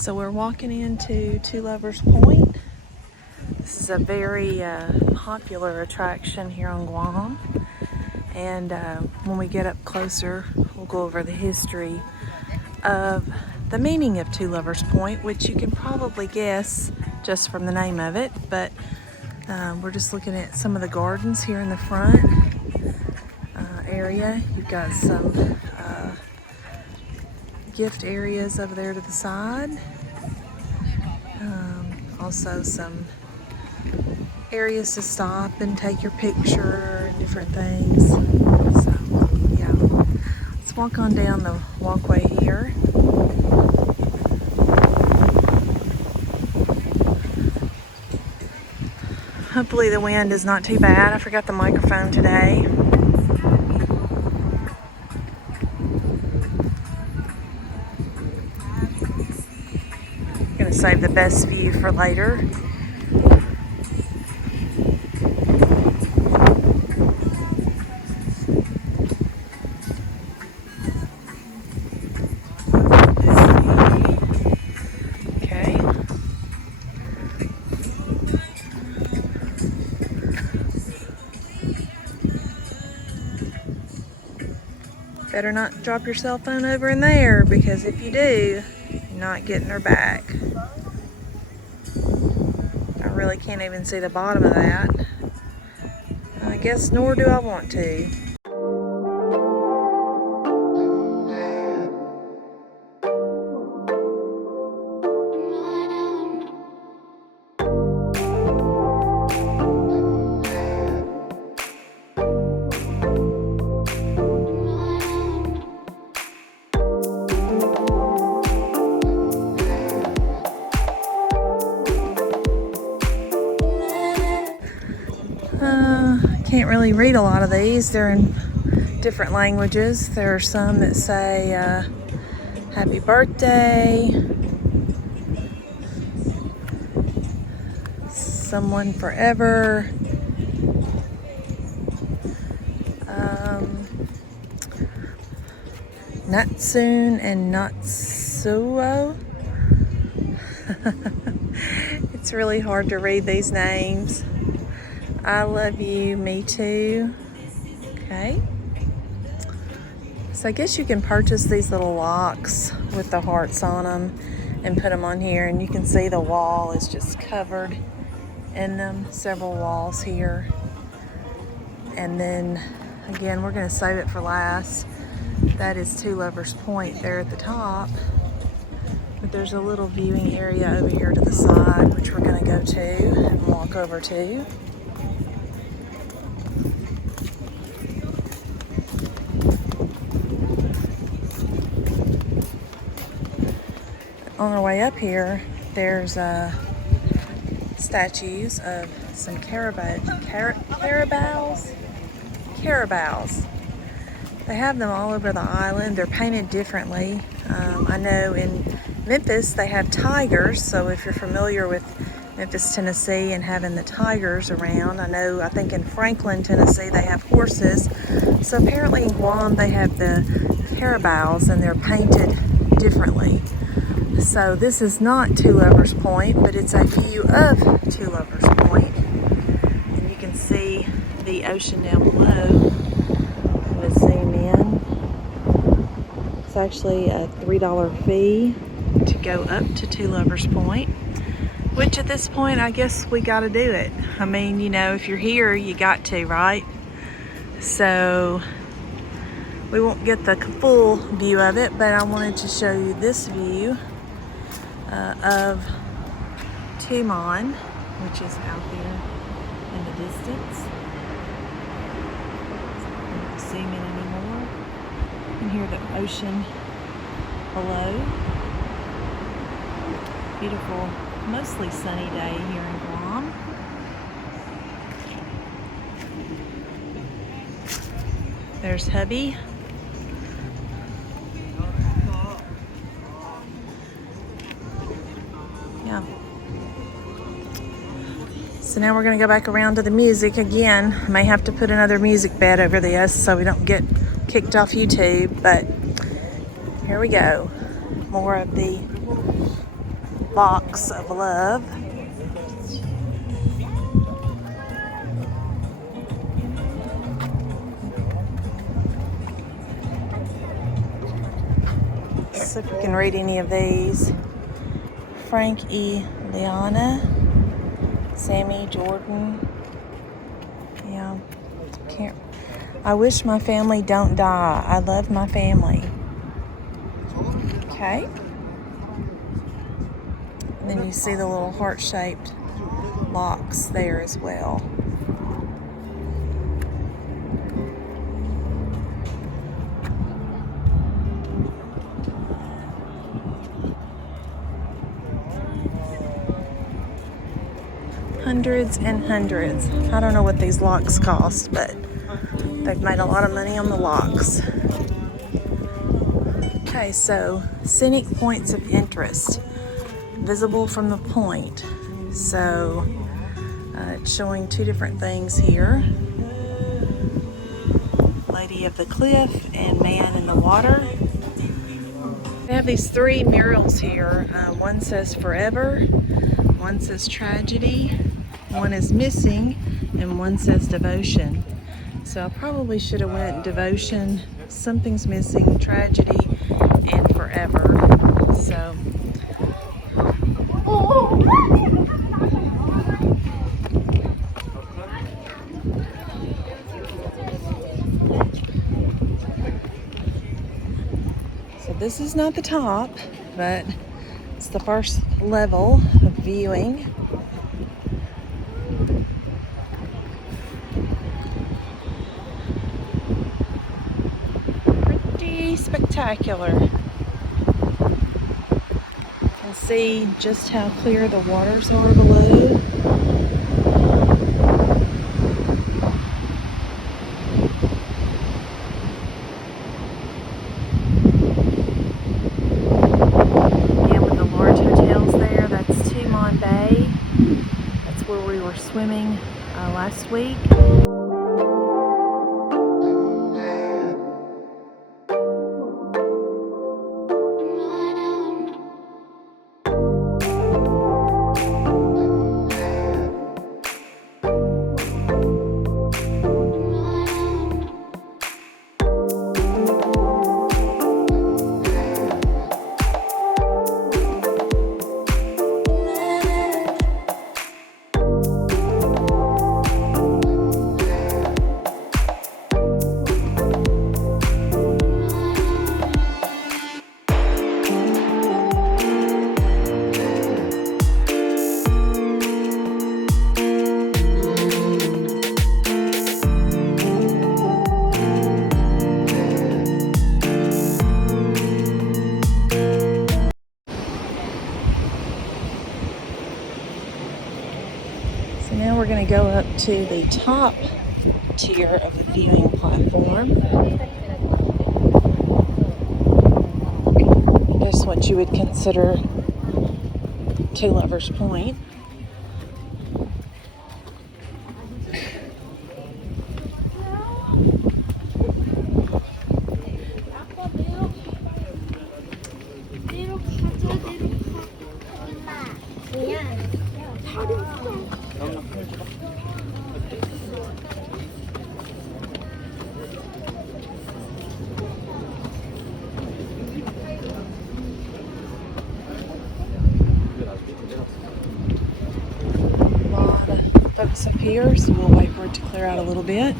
So we're walking into Two Lovers Point. This is a very popular attraction here on Guam. And when we get up closer, we'll go over the history of the meaning of Two Lovers Point, which you can probably guess just from the name of it. But we're just looking at some of the gardens here in the front area. You've got some gift areas over there to the side. Also some areas to stop and take your picture and different things. So yeah, let's walk on down the walkway here. Hopefully the wind is not too bad. I forgot the microphone today. Gonna save the best view for later. Okay. Better not drop your cell phone over in there, because if you do, you're not getting her back. I really can't even see the bottom of that. I guess nor do I want to. Can't really read a lot of these. They're in different languages. There are some that say happy birthday, someone forever, Natsun and Natsuo. It's really hard to read these names. I love you, me too. Okay. So I guess you can purchase these little locks with the hearts on them and put them on here, and you can see the wall is just covered in them, several walls here. And then again, we're gonna save it for last. That is Two Lovers Point there at the top. But there's a little viewing area over here to the side, which we're gonna go to and walk over to. On our way up here, there's statues of some carabaos. They have them all over the island. They're painted differently. I know in Memphis they have tigers, so if you're familiar with Memphis, Tennessee, and having the tigers around, I think in Franklin, Tennessee, they have horses. So apparently in Guam they have the carabaos, and they're painted differently. So this is not Two Lovers Point, but it's a view of Two Lovers Point. And you can see the ocean down below. I'm going to zoom in. It's actually a $3 fee to go up to Two Lovers Point, which at this point, I guess we got to do it. I mean, you know, if you're here, you got to, right? So we won't get the full view of it, but I wanted to show you this view of Tumon, which is out there in the distance. So I won't zoom in anymore. You can hear the ocean below. Beautiful, mostly sunny day here in Guam. There's hubby. Yeah. So now we're going to go back around to the music again. I may have to put another music bed over this so we don't get kicked off YouTube, but here we go. More of the Locks of Love. See if we can read any of these. Frank E. Liana, Sammy Jordan. Yeah, can't. I wish my family don't die. I love my family. Okay. And then you see the little heart-shaped locks there as well. Hundreds and hundreds. I don't know what these locks cost, but they've made a lot of money on the locks. Okay, so scenic points of interest, visible from the point. So it's showing two different things here. Lady of the Cliff and Man in the Water. We have these three murals here. One says forever, one says tragedy, one is missing, and one says devotion. So I probably should have went devotion, something's missing, tragedy, and forever. So this is not the top, but it's the first level of viewing. Pretty spectacular. You can see just how clear the waters are below. Swimming last week. So now we're going to go up to the top tier of the viewing platform. Just what you would consider Two Lovers Point. Folks up here, so we'll wait for it to clear out a little bit.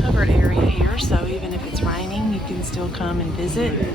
Covered area here, so even if it's raining, you can still come and visit.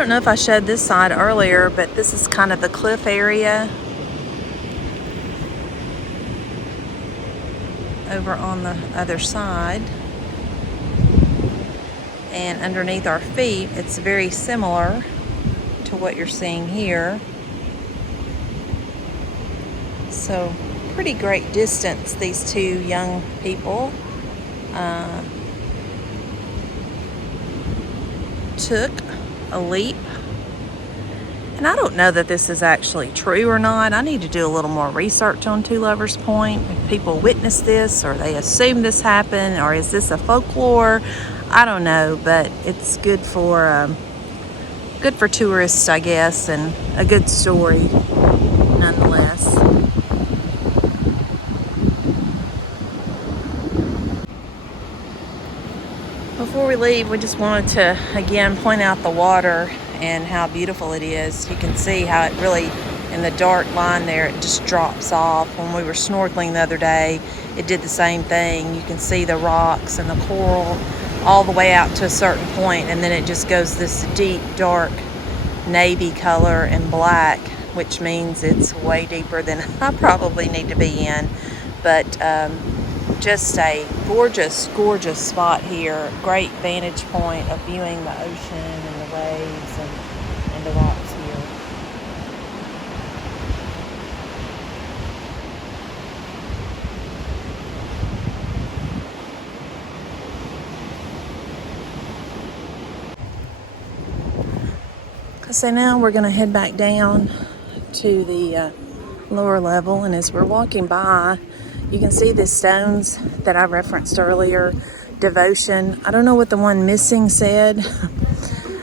don't know if I showed this side earlier, but this is kind of the cliff area over on the other side. And underneath our feet, it's very similar to what you're seeing here. So pretty great distance these two young people took a leap. And I don't know that this is actually true or not. I need to do a little more research on Two Lovers Point. If people witness this, or they assume this happened, or is this a folklore? I don't know, but it's good for tourists, I guess, and a good story nonetheless. Before we leave, we just wanted to again point out the water and how beautiful it is. You can see how it really, in the dark line there, it just drops off. When we were snorkeling the other day, it did the same thing. You can see the rocks and the coral all the way out to a certain point, and then it just goes this deep, dark navy color and black, which means it's way deeper than I probably need to be in. But just a gorgeous, gorgeous spot here. Great vantage point of viewing the ocean and the waves and the rocks here. So now we're going to head back down to the lower level, and as we're walking by, you can see the stones that I referenced earlier. Devotion. I don't know what the one missing said.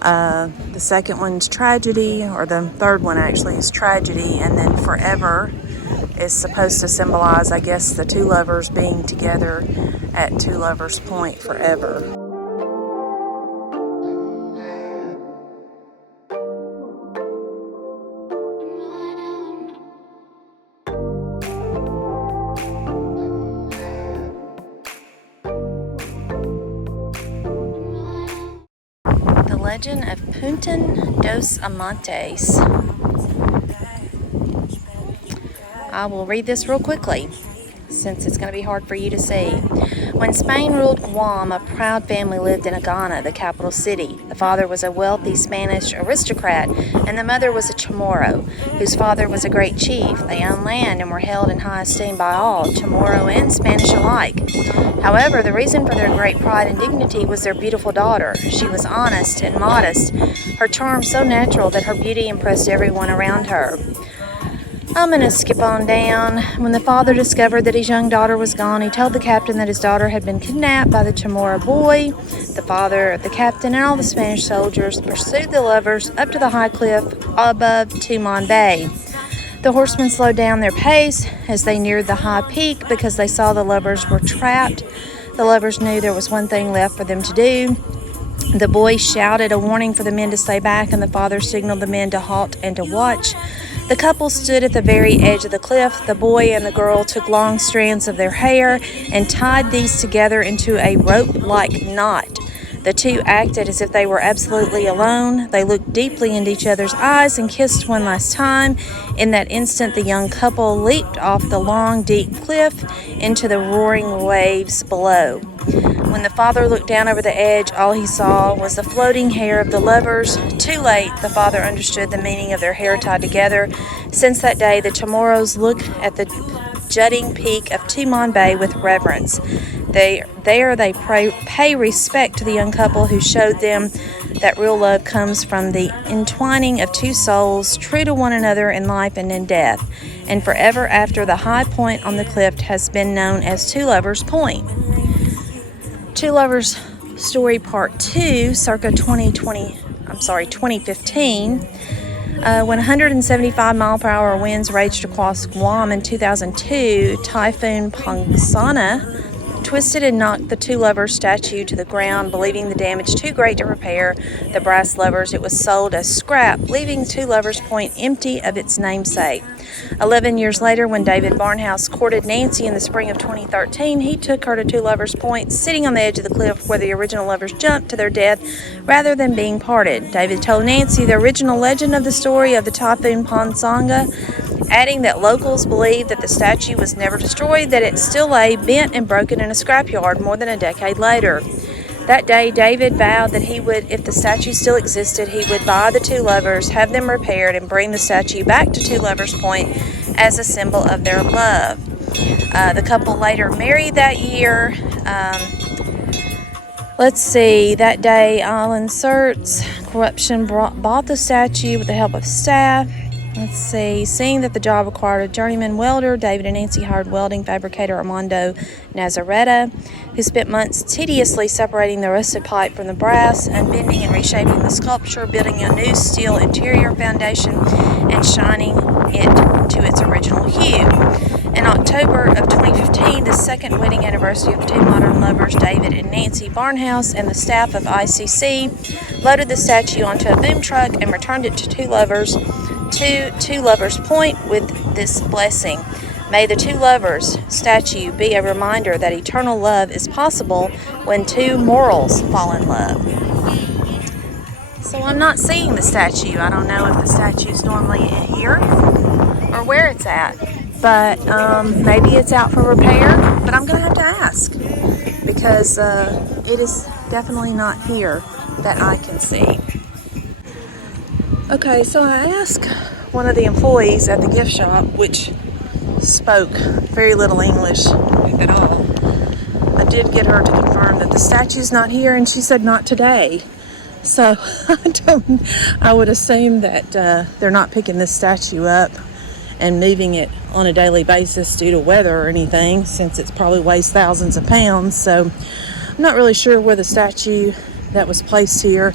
The second one's tragedy, or the third one actually is tragedy, and then forever is supposed to symbolize, I guess, the two lovers being together at Two Lovers Point forever. The Legend of Punta dos Amantes. I will read this real quickly, since it's going to be hard for you to see. When Spain ruled Guam, a proud family lived in Agana, the capital city. The father was a wealthy Spanish aristocrat, and the mother was a Chamorro, whose father was a great chief. They owned land and were held in high esteem by all, Chamorro and Spanish alike. However, the reason for their great pride and dignity was their beautiful daughter. She was honest and modest, her charm so natural that her beauty impressed everyone around her. I'm going to skip on down. When the father discovered that his young daughter was gone, he told the captain that his daughter had been kidnapped by the Chamorro boy. The father, the captain, and all the Spanish soldiers pursued the lovers up to the high cliff above Tumon Bay. The horsemen slowed down their pace as they neared the high peak because they saw the lovers were trapped. The lovers knew there was one thing left for them to do. The boy shouted a warning for the men to stay back, and the father signaled the men to halt and to watch. The couple stood at the very edge of the cliff. The boy and the girl took long strands of their hair and tied these together into a rope-like knot. The two acted as if they were absolutely alone. They looked deeply into each other's eyes and kissed one last time. In that instant, the young couple leaped off the long, deep cliff into the roaring waves below. When the father looked down over the edge, all he saw was the floating hair of the lovers. Too late, the father understood the meaning of their hair tied together. Since that day, the Chamorros look at the jutting peak of Tumon Bay with reverence. They pay respect to the young couple who showed them that real love comes from the entwining of two souls, true to one another in life and in death. And forever after, the high point on the cliff has been known as Two Lovers Point. Two Lovers Story Part 2, circa 2015, when 175 mile per hour winds raged across Guam in 2002, Typhoon Pongsana twisted and knocked the two lovers statue to the ground. Believing the damage too great to repair the brass lovers, it was sold as scrap, leaving Two Lovers Point empty of its namesake. 11 years later, when David Barnhouse courted Nancy in the spring of 2013, he took her to Two Lovers Point, sitting on the edge of the cliff where the original lovers jumped to their death rather than being parted. David told Nancy the original legend of the story of the Typhoon Pond Sangha, adding that locals believe that the statue was never destroyed, that it still lay bent and broken in a scrapyard more than a decade later. That day, David vowed that he would, if the statue still existed, he would buy the two lovers, have them repaired, and bring the statue back to Two Lovers Point as a symbol of their love. The couple later married that year. Let's see, that day, Island Certs Corruption bought the statue with the help of staff. Let's see, seeing that the job required a journeyman welder, David and Nancy hired welding fabricator Armando Nazaretta, who spent months tediously separating the rusted pipe from the brass, unbending and reshaping the sculpture, building a new steel interior foundation, and shining it to its original hue. In October of 2015, the second wedding anniversary of the two modern lovers, David and Nancy Barnhouse, and the staff of ICC loaded the statue onto a boom truck and returned it to Two Lovers Point with this blessing. May the Two Lovers statue be a reminder that eternal love is possible when two morals fall in love. So I'm not seeing the statue. I don't know if the statue is normally here or where it's at. But maybe it's out for repair. But I'm going to have to ask because it is definitely not here that I can see. Okay, so I asked one of the employees at the gift shop, which spoke very little English at all. I did get her to confirm that the statue's not here, and she said not today. So I would assume that they're not picking this statue up and moving it on a daily basis due to weather or anything, since it probably weighs thousands of pounds. So I'm not really sure where the statue that was placed here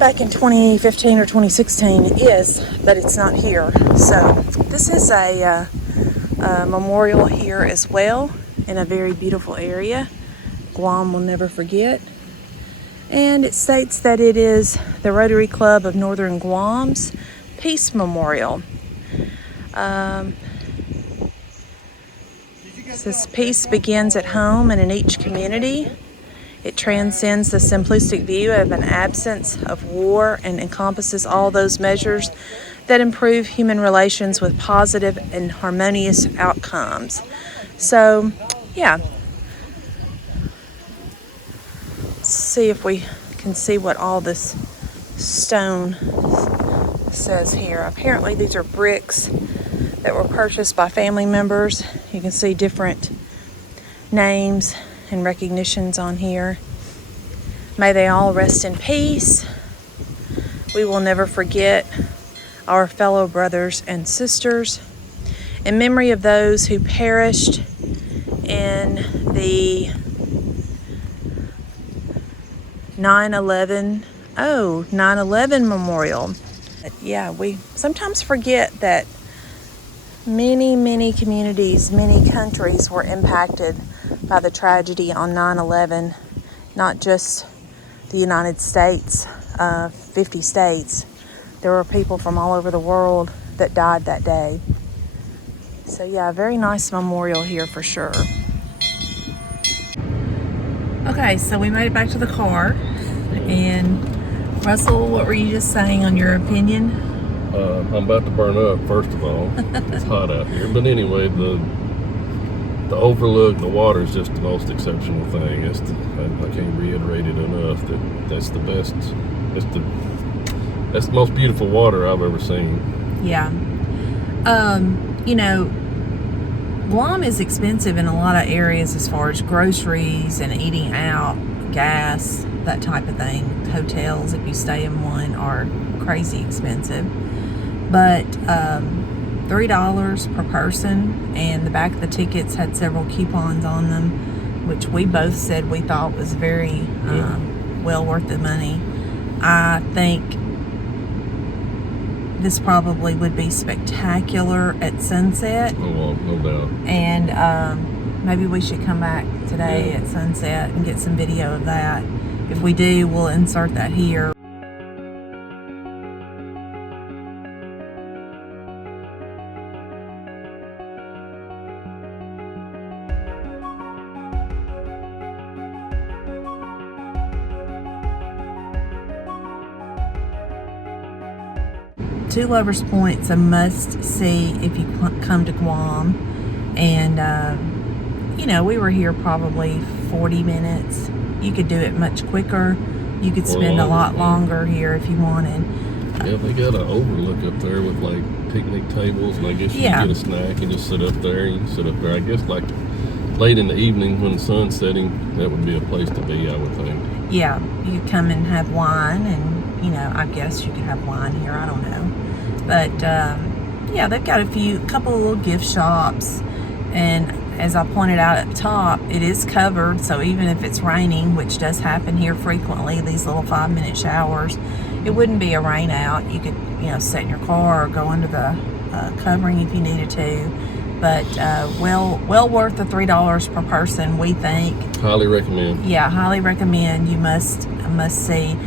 back in 2015 or 2016 is, but it's not here. So this is a memorial here as well in a very beautiful area. Guam will never forget. And it states that it is the Rotary Club of Northern Guam's Peace Memorial. It says peace begins at home and in each community. It transcends the simplistic view of an absence of war and encompasses all those measures that improve human relations with positive and harmonious outcomes. So, yeah. Let's see if we can see what all this stone says here. Apparently these are bricks that were purchased by family members. You can see different names and recognitions on here. May they all rest in peace. We will never forget our fellow brothers and sisters. In memory of those who perished in the 9/11 memorial. But yeah, we sometimes forget that many communities, many countries were impacted by the tragedy on 9/11, not just the United States, 50 states. There were people from all over the world that died that day. So yeah, a very nice memorial here for sure. Okay, so we made it back to the car. And Russell, what were you just saying on your opinion? I'm about to burn up, first of all. It's hot out here. But anyway, the overlook, the water is just the most exceptional thing. I can't reiterate it enough that's the best. That's the most beautiful water I've ever seen. Yeah. You know, Guam is expensive in a lot of areas as far as groceries and eating out, gas, that type of thing. Hotels, if you stay in one, are crazy expensive. But $3 per person, and the back of the tickets had several coupons on them, which we both said we thought was very well worth the money. I think this probably would be spectacular at sunset. Oh, well, no doubt. And maybe we should come back today at sunset and get some video of that. If we do, we'll insert that here. Two Lovers Point's a must-see if you come to Guam. And, you know, we were here probably 40 minutes. You could do it much quicker. You could spend a lot longer here if you wanted. Yeah, they got an overlook up there with, like, picnic tables. And I guess you can get a snack and just sit up there. You can sit up there. I guess, like, late in the evening when the sun's setting, that would be a place to be, I would think. Yeah, you could come and have wine, and you know, I guess you could have wine here, I don't know. But yeah, they've got a couple of little gift shops, and as I pointed out at the top, it is covered, so even if it's raining, which does happen here frequently, these little 5-minute showers, it wouldn't be a rain out. You could, you know, sit in your car or go under the covering if you needed to. But well worth the $3 per person, we think. Highly recommend. Yeah, highly recommend. You must see.